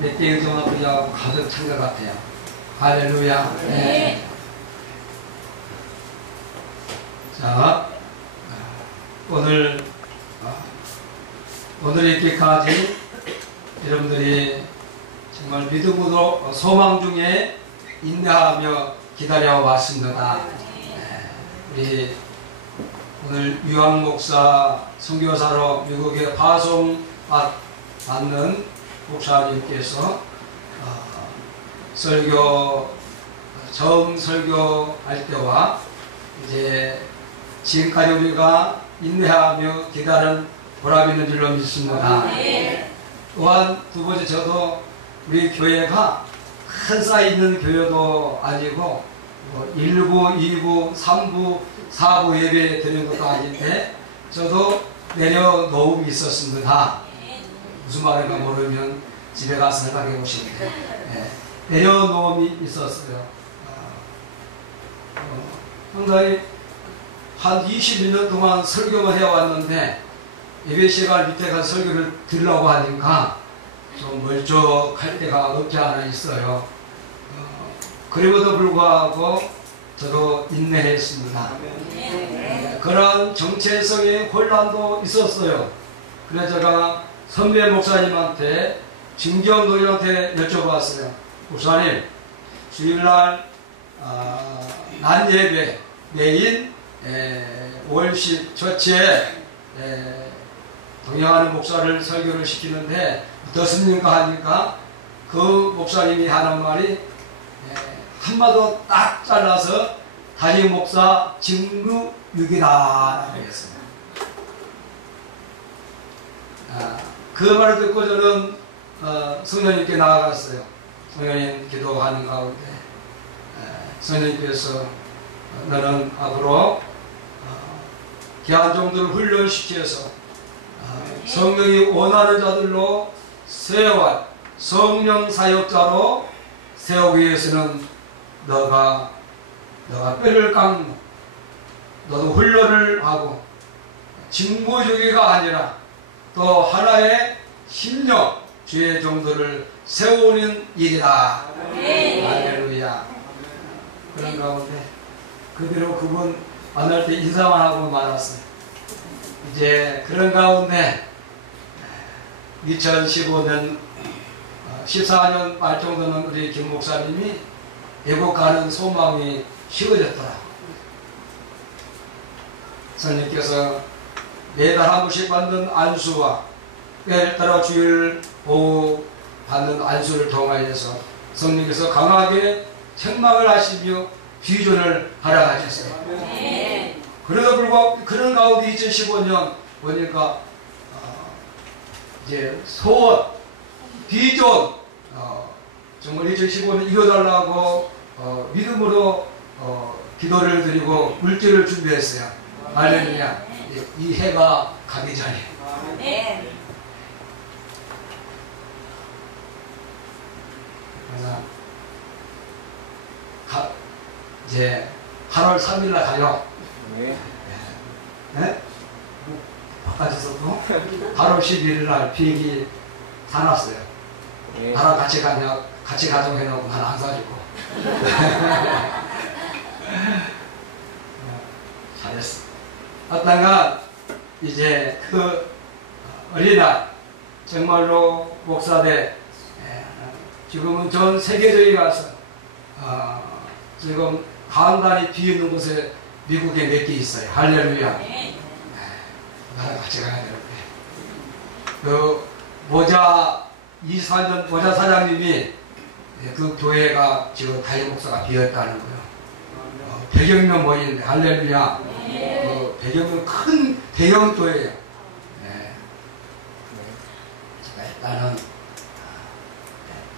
몇 개의 종합이하고 가득 찬 것 같아요. 할렐루야. 네. 자, 오늘 이렇게까지 여러분들이 정말 믿음으로 소망 중에 인내하며 기다려 왔습니다. 우리 오늘 유한 목사 선교사로 미국에 파송 받는 목사님께서 처음 설교할 때와 이제 지금까지 우리가 인내하며 기다린 보람이 있는 줄로 믿습니다. 또한 두 번째, 저도 우리 교회가 큰 쌓여 있는 교회도 아니고 1부, 2부, 3부, 4부 예배 드리는 것도 아닌데 저도 내려놓음이 있었습니다. 무슨 말인가 모르면 집에 가서 생각해 보시면 돼요. 내려놓음이 있었어요. 상당히 한 22년 동안 설교만 해왔는데 예배 시간 밑에 가서 설교를 들으려고 하니까 좀 멀쩡할 때가 없지 않아 있어요. 그럼에도 불구하고 저도 인내했습니다. 그런 정체성의 혼란도 있었어요. 그래서 제가 선배 목사님한테 진경도님한테 여쭤봤어요. 목사님, 주일날 낮 예배 메인 월십 처치에 동행하는 목사를 설교를 시키는데 어떻습니까? 하니까 그 목사님이 하는 말이 한마디로 딱 잘라서 담임 목사 직무유기다 라고 했습니다. 그 말을 듣고 저는 성령님께 나아갔어요. 성령님 기도하는 가운데 성령님께서 너는 앞으로 귀한 종들을 훈련시켜서 성령이 원하는 자들로 세워와 성령 사역자로 세우기 위해서는 너가 뼈를 깎는, 너도 훈련을 하고 직무주기가 아니라 또 하나의 심령 주의 종들을 세우는 일이다. 할렐루야. 그런 가운데 그대로 그분 만날 때 인사만 하고 말았어요. 이제 그런 가운데 2015년 14년 말 정도는 우리 김 목사님이 외국 가는 소망이 식어졌더라. 선생님께서 매달 한 번씩 받는 안수와 매달 따라 주일 오후 받는 안수를 통하여서 성령께서 강하게 책망을 하시며 비전을 하라하셨어요. 그러다 불구하고 그런 가운데 2015년 보니까 이제 소원, 비전 정말 2015년 이뤄달라고 믿음으로 기도를 드리고 물질을 준비했어요. 할렐루야. 이 해가 가기 전에. 이제 8월 3일 날 가요. 네? 바깥에서도 8월 11일 날 비행기 사놨어요. 나랑 같이 가자고 해놓고 나는 안 사주고. 잘했어. 하다가 이제 그 어린날 정말로 목사대 지금은 전 세계적에 가서 지금 강단이 비있는 곳에 미국에 몇 개 있어요. 할렐루야. 나랑 같이 가야 되는데 그 모자 24년 모자 사장님이 그 교회가 지금 담임 목사가 비었다는 거예요. 100여 명 모이는데 할렐루야. 100여 명 큰 대형 교회예요. 제가 일단은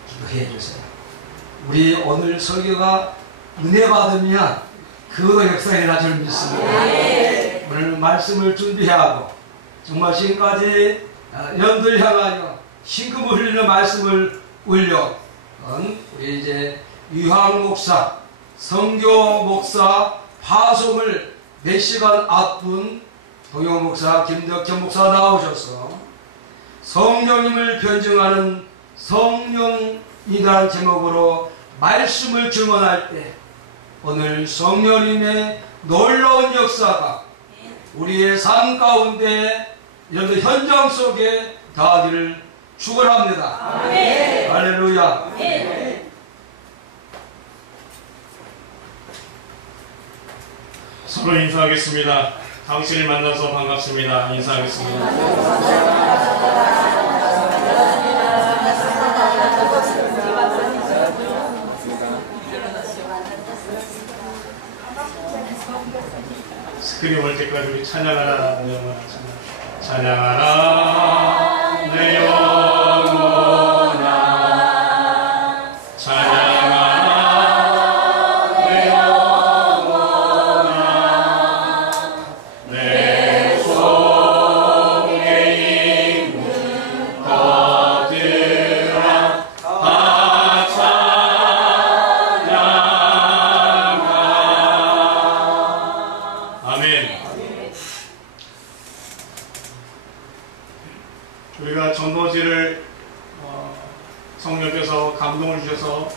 기도해 주세요. 우리 오늘 설교가 은혜 받으면 그것도 역사에 나 줄 믿습니다. 오늘 말씀을 준비하고 정말 지금까지 연도를 향하여 신금을 흘리는 말씀을 올려 우리 이제 유황 목사, 성교 목사 파송을 몇 시간 앞둔 동영 목사, 김덕현 목사 나오셔서 성령님을 변증하는 성령이라는 제목으로 말씀을 증언할 때 오늘 성령님의 놀라운 역사가 우리의 삶 가운데 이런 현장 속에 닿기를 축원합니다. 아멘. 할렐루야. 아멘. 서로 인사하겠습니다. 당신을 만나서 반갑습니다. 인사하겠습니다. 스크린 올 때까지 우리 찬양하라 내 영혼아 찬양하라 내 영혼아 찬양하라 내 영혼아 내 속에 있는 것들아 다 찬양하라. 아멘. 우리가 전도지를 성령께서 감동을 주셔서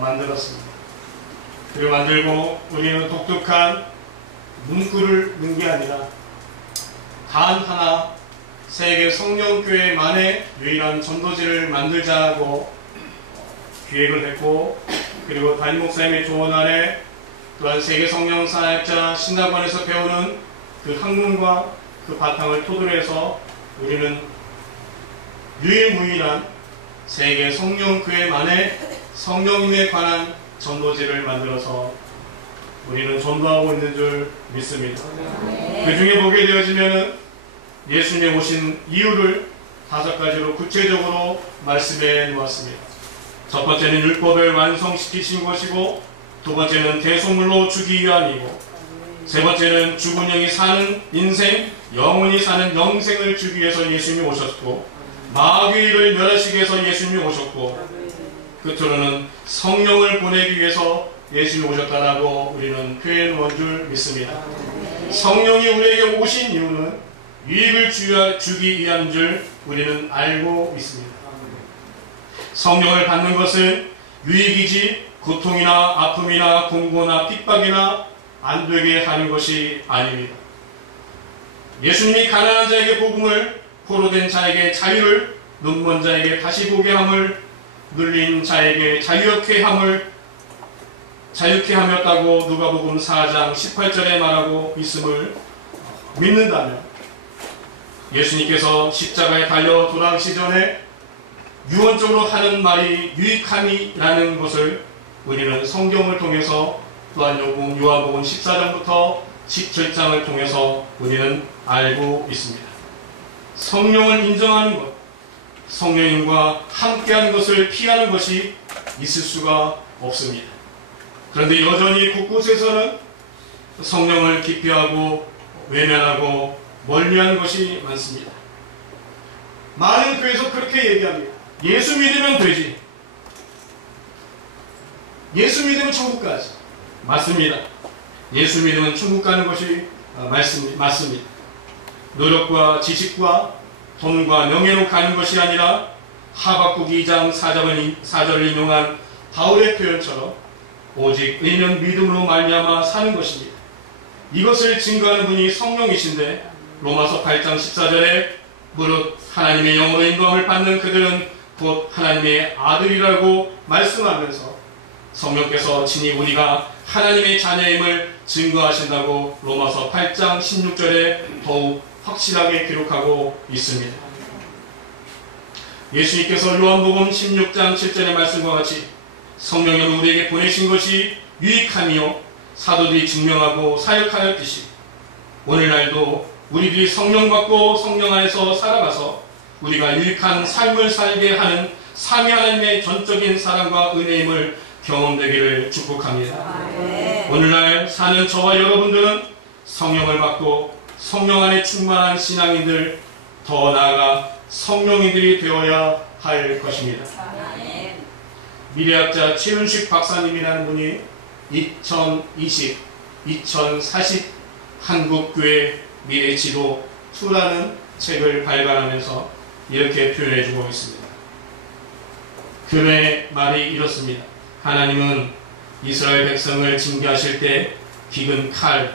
만들었습니다. 그리고 만들고 우리는 독특한 문구를 넣은 게 아니라 단 하나 세계 성령교회만의 유일한 전도지를 만들자고 기획을 했고, 그리고 담임 목사님의 조언 아래 또한 세계 성령 사역자 신학원에서 배우는 그 학문과 그 바탕을 토대로 해서 우리는 유일무이한 세계 성령교회만의 성령님에 관한 전도지를 만들어서 우리는 전도하고 있는 줄 믿습니다. 그 중에 보게 되어지면 예수님이 오신 이유를 5가지로 구체적으로 말씀해 놓았습니다. 첫 번째는 율법을 완성시키신 것이고, 두 번째는 대속물로 주기 위함이고, 세 번째는 죽은 영이 사는 인생, 영원히 사는 영생을 주기 위해서 예수님이 오셨고, 마귀를 멸하시기 위해서 예수님이 오셨고, 끝으로는 성령을 보내기 위해서 예수님이 오셨다라고 우리는 표현한 줄 믿습니다. 성령이 우리에게 오신 이유는 유익을 주기 위한 줄 우리는 알고 있습니다. 성령을 받는 것은 유익이지 고통이나 아픔이나 공고나 핍박이나 안 되게 하는 것이 아닙니다. 예수님이 가난한 자에게 복음을, 포로된 자에게 자유를, 눈먼 자에게 다시 보게 함을, 눌린 자에게 자유케 하였다고 누가복음 4장 18절에 말하고 있음을 믿는다면, 예수님께서 십자가에 달려 돌아가시 전에 유언적으로 하는 말이 유익함이라는 것을 우리는 성경을 통해서, 또한 요한복음 14장부터 17장을 통해서 우리는 알고 있습니다. 성령을 인정하는 것, 성령님과 함께하는 것을 피하는 것이 있을 수가 없습니다. 그런데 여전히 곳곳에서는 성령을 기피하고 외면하고 멀리하는 것이 많습니다. 많은 교회에서 그렇게 얘기합니다. 예수 믿으면 되지. 예수 믿으면 천국 가지. 맞습니다. 예수 믿으면 천국 가는 것이 맞습니다. 노력과 지식과 돈과 명예로 가는 것이 아니라 하박국 2장 4절을 인용한 바울의 표현처럼 오직 의는 믿음으로 말미암아 사는 것입니다. 이것을 증거하는 분이 성령이신데, 로마서 8장 14절에 무릇 하나님의 영으로 인도함을 받는 그들은 곧 하나님의 아들이라고 말씀하면서 성령께서 친히 우리가 하나님의 자녀임을 증거하신다고 로마서 8장 16절에 더욱 확실하게 기록하고 있습니다. 예수님께서 요한복음 16장 7절의 말씀과 같이 성령님을 우리에게 보내신 것이 유익함이요 사도들이 증명하고 사역하였듯이, 오늘날도 우리들이 성령 받고 성령 안에서 살아가서 우리가 유익한 삶을 살게 하는 삼위 하나님의 전적인 사랑과 은혜임을 경험되기를 축복합니다. 오늘날 사는 저와 여러분들은 성령을 받고 성령 안에 충만한 신앙인들, 더 나아가 성령인들이 되어야 할 것입니다. 미래학자 최윤식 박사님이라는 분이 2040 한국교회 미래지도 2라는 책을 발간하면서 이렇게 표현해주고 있습니다. 그의 말이 이렇습니다. 하나님은 이스라엘 백성을 징계하실 때 기근 칼,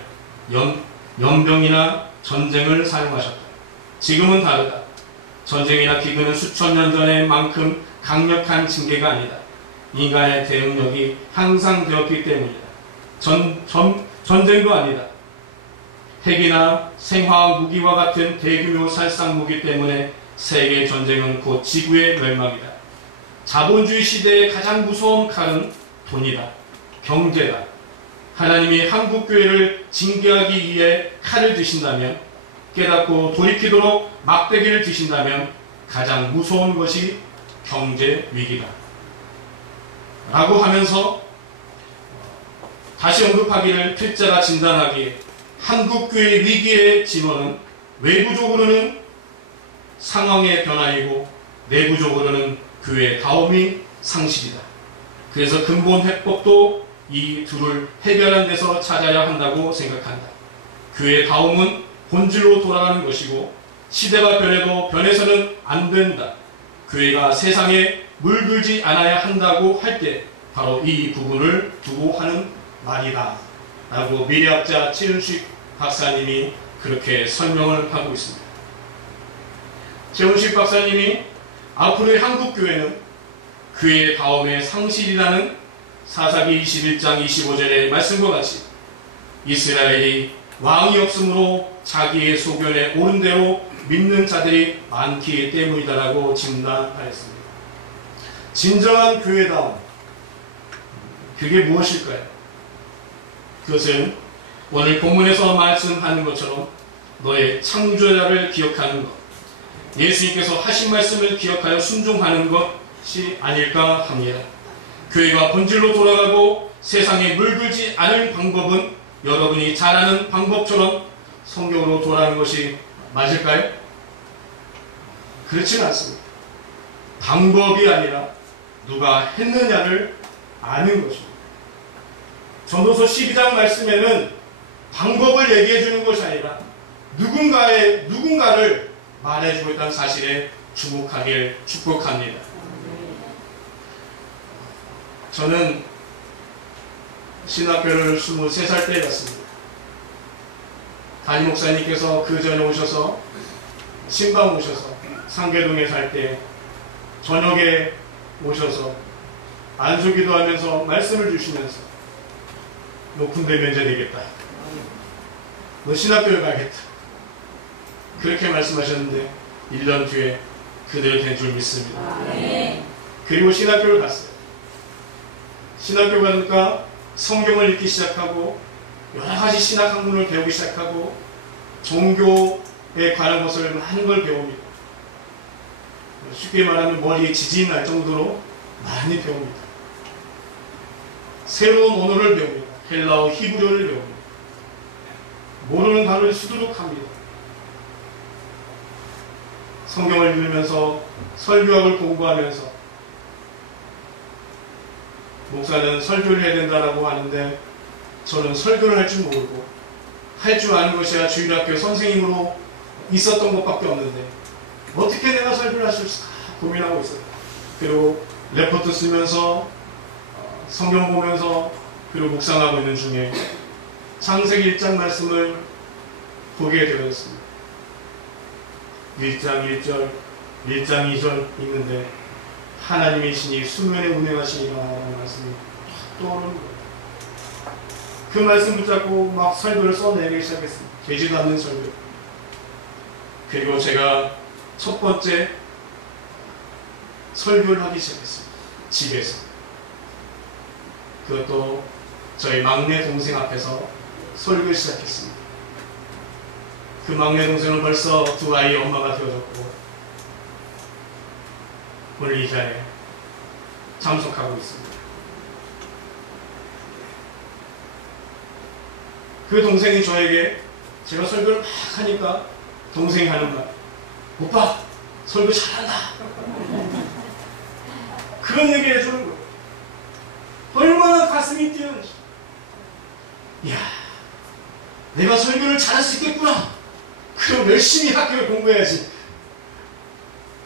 연병이나 전쟁을 사용하셨다. 지금은 다르다. 전쟁이나 기근은 수천 년 전의 만큼 강력한 징계가 아니다. 인간의 대응력이 향상되었기 때문이다. 전쟁도 아니다. 핵이나 생화학 무기와 같은 대규모 살상 무기 때문에 세계 전쟁은 곧 지구의 멸망이다. 자본주의 시대의 가장 무서운 칼은 돈이다. 경제다. 하나님이 한국교회를 징계하기 위해 칼을 드신다면, 깨닫고 돌이키도록 막대기를 드신다면 가장 무서운 것이 경제 위기다. 라고 하면서 다시 언급하기를 필자가 진단하기에 한국교회 위기의 진원은 외부적으로는 상황의 변화이고 내부적으로는 교회의 다움이 상실이다. 그래서 근본 해법도 이 둘을 해결하는 데서 찾아야 한다고 생각한다. 교회의 다움은 본질로 돌아가는 것이고 시대가 변해도 변해서는 안 된다. 교회가 세상에 물들지 않아야 한다고 할 때 바로 이 부분을 두고 하는 말이다. 라고 미래학자 최윤식 박사님이 그렇게 설명을 하고 있습니다. 최윤식 박사님이 앞으로의 한국교회는 교회의 다움의 상실이라는 사사기 21장 25절의 말씀과 같이 이스라엘이 왕이 없으므로 자기의 소견에 옳은 대로 믿는 자들이 많기 때문이다라고 진단하였습니다. 진정한 교회다움, 그게 무엇일까요? 그것은 오늘 본문에서 말씀하는 것처럼 너의 창조자를 기억하는 것, 예수님께서 하신 말씀을 기억하여 순종하는 것이 아닐까 합니다. 교회가 본질로 돌아가고 세상에 물들지 않을 방법은 여러분이 잘 아는 방법처럼 성경으로 돌아가는 것이 맞을까요? 그렇지는 않습니다. 방법이 아니라 누가 했느냐를 아는 것입니다. 전도서 12장 말씀에는 방법을 얘기해 주는 것이 아니라 누군가를 말해주고 있다는 사실에 주목하길 축복합니다. 저는 신학교를 23살 때 갔습니다. 담임 목사님께서 그 전에 오셔서 신방 오셔서 상계동에 살 때 저녁에 오셔서 안수기도 하면서 말씀을 주시면서 너 군대 면제되겠다. 너 신학교에 가겠다. 그렇게 말씀하셨는데 1년 뒤에 그대로 된 줄 믿습니다. 그리고 신학교를 갔어요. 신학교 가니까 성경을 읽기 시작하고 여러 가지 신학 학문을 배우기 시작하고 종교에 관한 것을 많은 걸 배웁니다. 쉽게 말하면 머리에 지진이 날 정도로 많이 배웁니다. 새로운 언어를 배웁니다. 헬라어, 히브리어를 배웁니다. 모르는 단어를 수두룩합니다. 성경을 읽으면서 설교학을 공부하면서 목사는 설교를 해야 된다라고 하는데 저는 설교를 할 줄 모르고 할 줄 아는 것이야 주일학교 선생님으로 있었던 것밖에 없는데 어떻게 내가 설교를 할 수 있을까 고민하고 있어요. 그리고 레포트 쓰면서 성경 보면서 그리고 묵상하고 있는 중에 창세기 1장 말씀을 보게 되었습니다. 1장 1절, 1장 2절 있는데 하나님이시니 수면에 운행하시니라 라는 말씀이 떠오르는 거예요. 그 말씀 붙잡고 막 설교를 써내기 시작했습니다. 되지도 않는 설교. 그리고 제가 첫 번째 설교를 하기 시작했습니다. 집에서. 그것도 저희 막내 동생 앞에서 설교를 시작했습니다. 그 막내 동생은 벌써 두 아이의 엄마가 되어졌고 오늘 이 자리에 참석하고 있습니다. 그 동생이 저에게 제가 설교를 막 하니까 동생이 하는 말, 오빠 설교 잘한다. 그런 얘기를 해주는 거예요. 얼마나 가슴이 뛰는지. 이야, 내가 설교를 잘할 수 있겠구나. 그럼 열심히 학교를 공부해야지.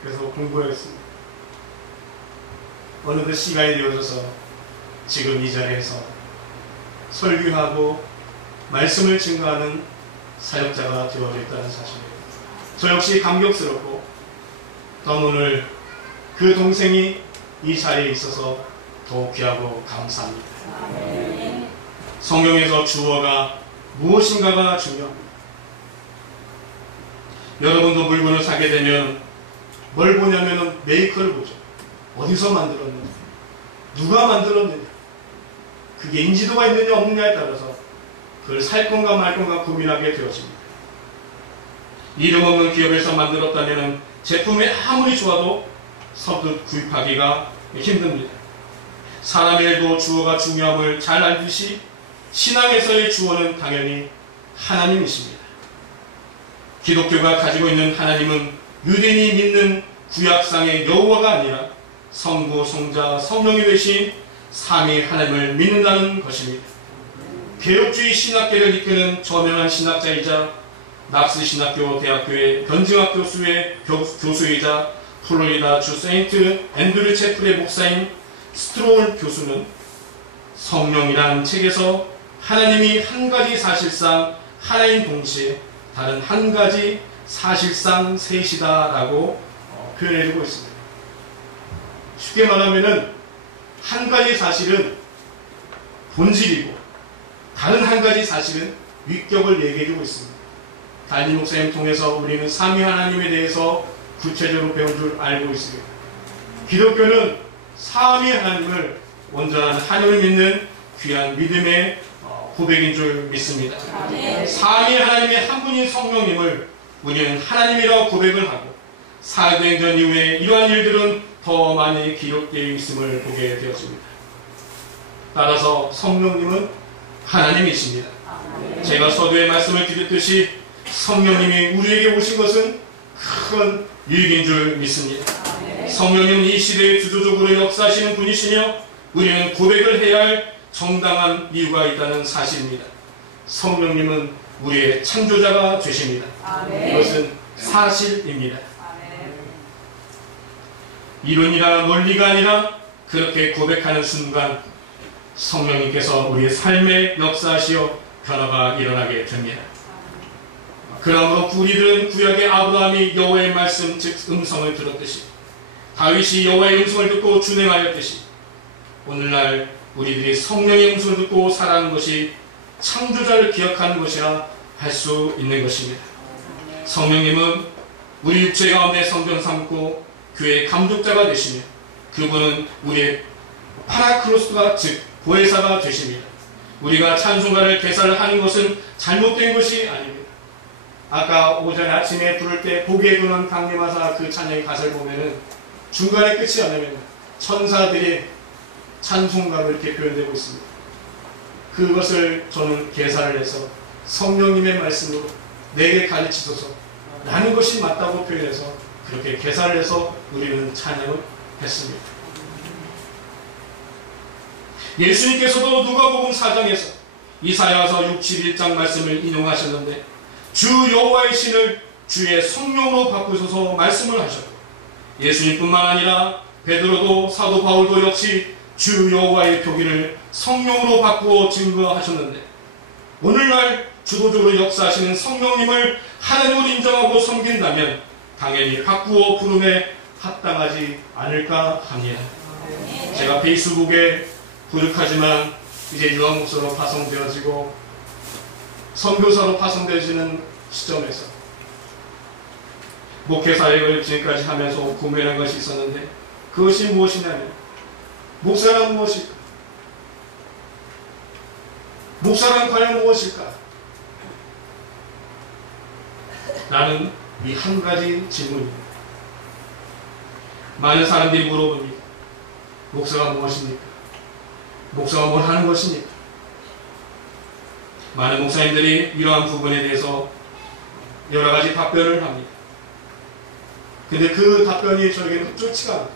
그래서 공부했습니다. 어느덧 시간이 되어져서 지금 이 자리에서 설교하고 말씀을 증거하는 사역자가 되어져 있다는 사실이에요. 저 역시 감격스럽고 또 오늘 그 동생이 이 자리에 있어서 더욱 귀하고 감사합니다. 성경에서 주어가 무엇인가가 중요합니다. 여러분도 물건을 사게 되면 뭘 보냐면 메이커를 보죠. 어디서 만들었느냐, 누가 만들었느냐, 그게 인지도가 있느냐 없느냐에 따라서 그걸 살 건가 말 건가 고민하게 되어집니다. 이름 없는 기업에서 만들었다면 제품이 아무리 좋아도 선뜻 구입하기가 힘듭니다. 사람의 일도 주어가 중요함을 잘 알듯이 신앙에서의 주어는 당연히 하나님이십니다. 기독교가 가지고 있는 하나님은 유대인이 믿는 구약상의 여호와가 아니라 성부, 성자, 성령이 되신 삼위 하나님을 믿는다는 것입니다. 개혁주의 신학계를 이끄는 저명한 신학자이자 낙스 신학교 대학교의 변증학 교수의 교수이자 플로리다 주 세인트 앤드류 채플의 목사인 스트로울 교수는 성령이란 책에서 하나님이 한 가지 사실상 하나인 동시에 다른 한 가지 사실상 셋이다라고 표현해주고 있습니다. 쉽게 말하면은 한 가지 사실은 본질이고 다른 한 가지 사실은 위격을 얘기해주고 있습니다. 담임 목사님 통해서 우리는 삼위 하나님에 대해서 구체적으로 배운 줄 알고 있습니다. 기독교는 삼위 하나님을 온전한 하나님을 믿는 귀한 믿음의 고백인 줄 믿습니다. 삼위 하나님의 한 분인 성령님을 우리는 하나님이라고 고백을 하고 사도행전 이후에 이러한 일들은 더 많이 기록되어 있음을 보게 되었습니다. 따라서 성령님은 하나님이십니다. 제가 서두에 말씀을 드렸듯이 성령님이 우리에게 오신 것은 큰 유익인 줄 믿습니다. 성령님은 이 시대에 주도적으로 역사하시는 분이시며 우리는 고백을 해야 할 정당한 이유가 있다는 사실입니다. 성령님은 우리의 창조자가 되십니다. 이것은 사실입니다. 이론이나 논리가 아니라 그렇게 고백하는 순간 성령님께서 우리의 삶에 역사하시어 변화가 일어나게 됩니다. 그러므로 우리들은 구약의 아브라함이 여호와의 말씀 즉 음성을 들었듯이 다윗이 여호와의 음성을 듣고 준행하였듯이 오늘날 우리들이 성령의 음성을 듣고 살아가는 것이 창조자를 기억하는 것이라 할 수 있는 것입니다. 성령님은 우리 육체 가운데 성전 삼고 교회의 감독자가 되시며 그분은 우리의 파라클로스가 즉 보혜사가 되십니다. 우리가 찬송가를 개사를 하는 것은 잘못된 것이 아닙니다. 아까 오전 아침에 부를 때 복의 근원 강림하사 그 찬양의 가사를 보면은 중간에 끝이 아니면 천사들이 찬송가로 이렇게 표현되고 있습니다. 그것을 저는 개사를 해서 성령님의 말씀으로 내게 가르치소서 라는 것이 맞다고 표현해서 그렇게 개사를 해서 우리는 찬양을 했습니다. 예수님께서도 누가복음 4장에서 이사야서 61장 말씀을 인용하셨는데 주 여호와의 신을 주의 성령으로 바꾸소서 말씀을 하셨고 예수님뿐만 아니라 베드로도 사도 바울도 역시 주 여호와의 표기를 성령으로 바꾸어 증거하셨는데 오늘날 주도적으로 역사하시는 성령님을 하나님으로 인정하고 섬긴다면 당연히 바꾸어 부름에 합당하지 않을까 합니다. 제가 페이스북에 부득하지만 이제 유학목사로 파송되어지고 선교사로 파송되어지는 시점에서 목회사역을 지금까지 하면서 고민한 것이 있었는데 그것이 무엇이냐면 목사란 무엇일까? 목사란 과연 무엇일까? 나는 이 한 가지 질문입니다. 많은 사람들이 물어봅니다. 목사가 무엇입니까? 목사가 뭘 하는 것입니까? 많은 목사님들이 이러한 부분에 대해서 여러 가지 답변을 합니다. 근데 그 답변이 저에게는 흡족치가 않아요.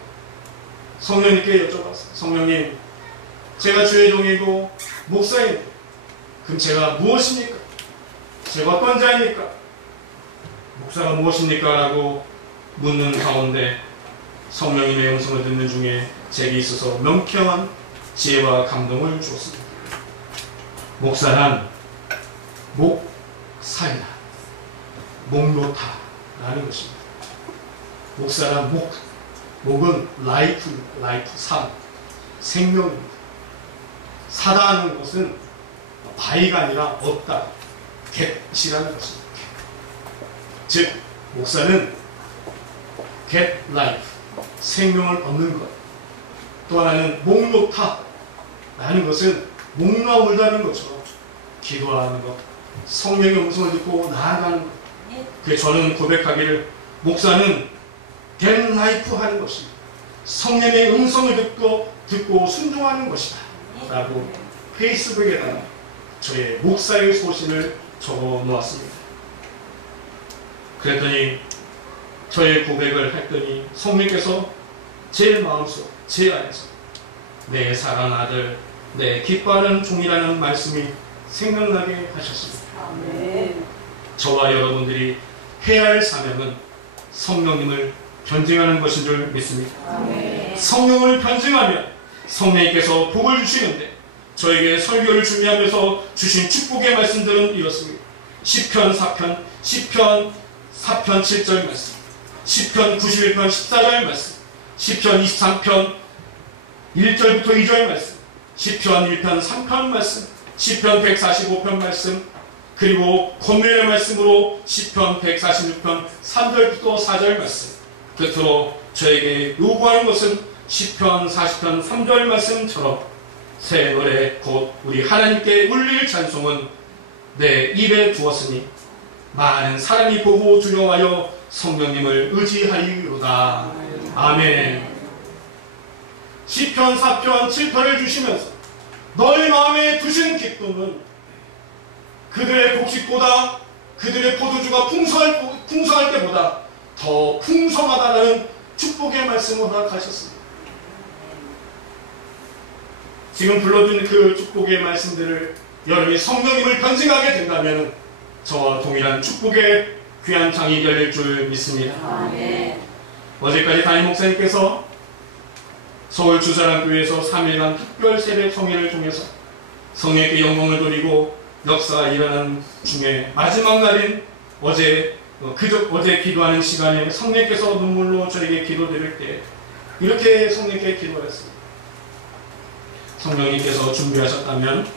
성령님께 여쭤봤어요. 성령님, 제가 주의 종이고 목사입니다. 그럼 제가 무엇입니까? 제가 어떤 자입니까? 목사가 무엇입니까? 라고 묻는 가운데 성령님의 음성을 듣는 중에 제게 있어서 명쾌한 지혜와 감동을 주었습니다. 목사란 목살이다. 목놓다라는 것입니다. 목사란 목은 라이프, 삶, 생명입니다. 사다하는 것은 바위가 아니라 없다, get이라는 것입니다. 즉 목사는 get life, 생명을 얻는 것. 또 하나는 목놓다라는 것은 목나올다는 것처럼 기도하는 것, 성령의 음성을 듣고 나아가는 것. 그래서 저는 고백하기를 목사는 get life 하는 것입니다. 성령의 음성을 듣고 순종하는 것이다 라고 페이스북에다가 저의 목사의 소신을 적어 놓았습니다. 그랬더니 저의 고백을 했더니 성령께서 제 마음속, 제 안에서 내 사랑하는 아들, 내 기뻐하는 종이라는 말씀이 생각나게 하셨습니다. 아멘. 저와 여러분들이 해야 할 사명은 성령님을 변증하는 것인 줄 믿습니다. 아멘. 성령을 변증하면 성령님께서 복을 주시는데 저에게 설교를 준비하면서 주신 축복의 말씀들은 이렇습니다. 시편 4편 7절 말씀, 시편 91편 14절 말씀, 시편 23편 1절부터 2절 말씀, 시편 1편 3편 말씀, 시편 145편 말씀, 그리고 권면의 말씀으로 시편 146편 3절부터 4절 말씀. 끝으로 저에게 요구하는 것은 시편 40편 3절 말씀처럼 새 노래 곧 우리 하나님께 울릴 찬송은 내 입에 두었으니 많은 사람이 보고 두려워하여 성령님을 의지하리로다. 아멘. 시편 4편 7편을 주시면서 너희 마음에 두신 기쁨은 그들의 곡식보다 그들의 포도주가 풍성할 때보다 더 풍성하다는 축복의 말씀을 허락하셨습니다. 지금 불러준 그 축복의 말씀들을 여러분이 성령님을 변증하게 된다면 저와 동일한 축복의 귀한 장이 열릴 줄 믿습니다. 아멘. 어제까지 담임 목사님께서 서울 주사랑교회에서 3일간 특별 세례 성회를 통해서 성령께 영광을 돌리고 역사가 일어나는 중에 마지막 날인 어제 기도하는 시간에 성령께서 눈물로 저에게 기도드릴 때 이렇게 성령께 기도했습니다. 성령님께서 준비하셨다면,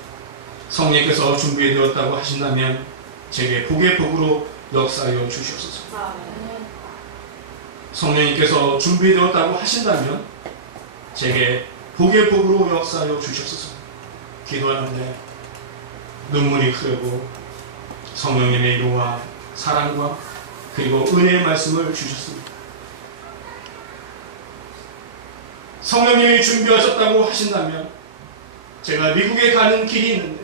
성령께서 준비되었다고 하신다면 제게 복의 복으로 역사하여 주시옵소서. 성령님께서 준비되었다고 하신다면 제게 복의 복으로 역사하여 주시옵소서. 기도하는데 눈물이 흐르고 성령님의 위로와 사랑과 그리고 은혜의 말씀을 주셨습니다. 성령님이 준비하셨다고 하신다면 제가 미국에 가는 길이 있는데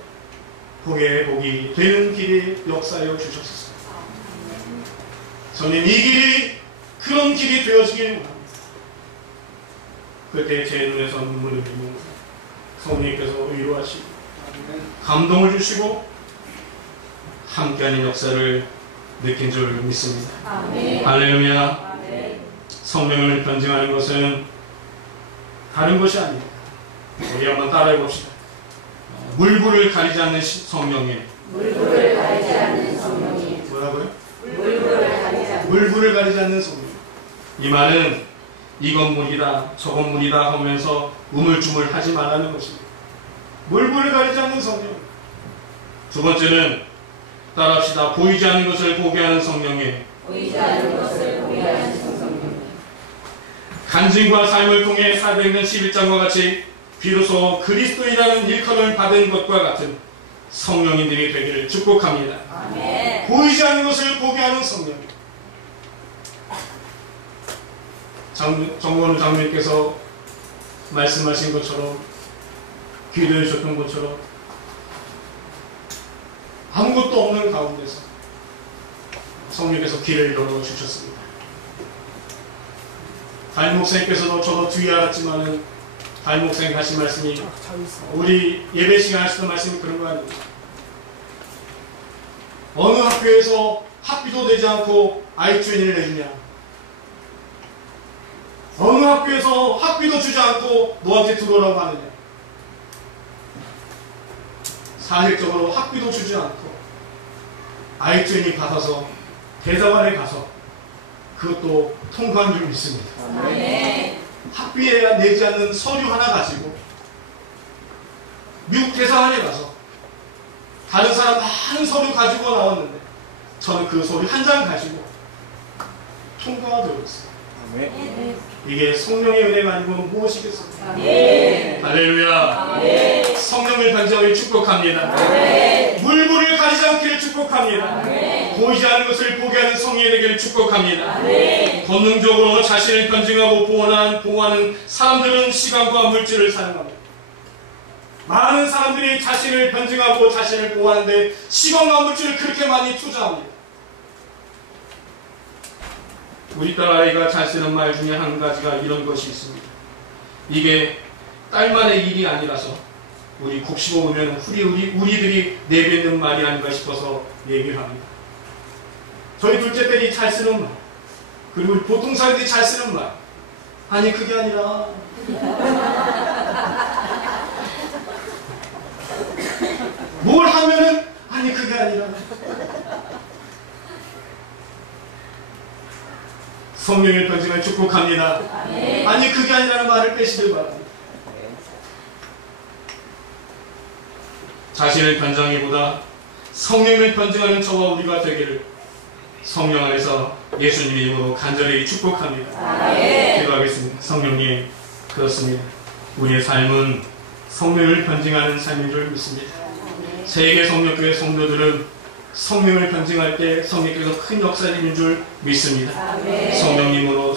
복의 복이 되는 길이 역사하여 주셨습니다. 저는 이 길이 그런 길이 되어지길 원합니다. 그때 제 눈에서 눈물을 흘리면 성령님께서 위로하시고 감동을 주시고 함께하는 역사를 느낀 줄 믿습니다. 아멘. 할렐루야. 아멘. 성령을 변증하는 것은 다른 것이 아닙니다. 우리 한번 따라해 봅시다. 물불을 가리지 않는 성령님. 물불을 가리지 않는 성령님. 뭐라고요? 물불을 가리지 않는 성령님. 이 말은 이건 물이다 저건 물이다 하면서 우물쭈물 하지 말라는 것입니다. 물불을 가리지 않는 성령. 두 번째는 따라합시다. 보이지 않는 것을 보게 하는 성령님. 보이지 않는 것을 보게 하는 성령님. 간증과 삶을 통해 사도행전 11장과 같이 비로소 그리스도인이라는 일컬음을 받은 것과 같은 성령님들이 되기를 축복합니다. 아멘. 보이지 않는 것을 보게 하는 성령. 정건우 장로님께서 말씀하신 것처럼 기도해 주셨던 것처럼 아무것도 없는 가운데서 성령께서 길을 열어주셨습니다. 담임 목사님께서도 저도 뒤에 알았지만은 담임 목사님 하신 말씀이 우리 예배 시간 하시던 말씀이 그런 거 아닙니까? 어느 학교에서 학비도 내지 않고 아이주인을 내주냐? 어느 학교에서 학비도 주지 않고 너한테 들어오라고 하느냐? 사실적으로 학비도 주지 않고 아이 트레이닝 받아서 대사관에 가서 그것도 통과한 줄 믿습니다. 학비에 내지 않는 서류 하나 가지고 미국 대사관에 가서 다른 사람 많은 서류 가지고 나왔는데 저는 그 서류 한 장 가지고 통과가 되었어요. 이게 성령의 은혜가 아니고 무엇이겠습니까? 할렐루야. 성령을 반지하여 축복합니다. 물불을 가리지 않기를 축복합니다. 보이지 않는 것을 보게 하는 성령이 되기를 축복합니다. 본능적으로 자신을 변증하고 보호하는 사람들은 시간과 물질을 사용합니다. 많은 사람들이 자신을 변증하고 자신을 보호하는데 시간과 물질을 그렇게 많이 투자합니다. 우리 딸아이가 잘 쓰는 말 중에 한 가지가 이런 것이 있습니다. 이게 딸만의 일이 아니라서 우리 굽시고 보면 우리들이 내뱉는 말이 아닌가 싶어서 얘기를 합니다. 저희 둘째 딸이 잘 쓰는 말, 그리고 보통 사람들이 잘 쓰는 말, 아니 그게 아니라 뭘 하면은 아니 그게 아니라 성령의 변증을 축복합니다. 아니 그게 아니라는 말을 빼시길 바랍니다. 자신을 변증하기보다 성령을 변증하는 저와 우리가 되기를 성령 안에서 예수님 이름으로 간절히 축복합니다. 기도하겠습니다. 성령님, 그렇습니다. 우리의 삶은 성령을 변증하는 삶인 줄 믿습니다. 세계 성령교회 성도들은 성령을 변증할 때 성령께서 큰 역사를 이룬 줄 믿습니다.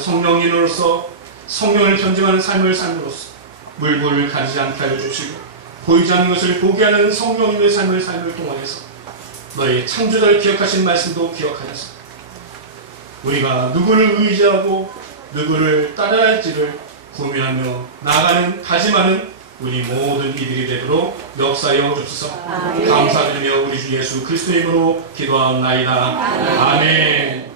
성령님으로서 성령을 변증하는 삶을 삶으로써 물불을 가리지 않게 하여 주시고 보이지 않는 것을 보게 하는 성령님의 삶을 통해서 너의 창조자를 기억하신 말씀도 기억하여서 우리가 누구를 의지하고 누구를 따라야 할지를 고민하며 나아가는 다짐하는 우리 모든 이들이 되도록 역사하여 주소서. 감사드리며 우리 주 예수 그리스도의 이름으로 기도하옵나이다. 아멘.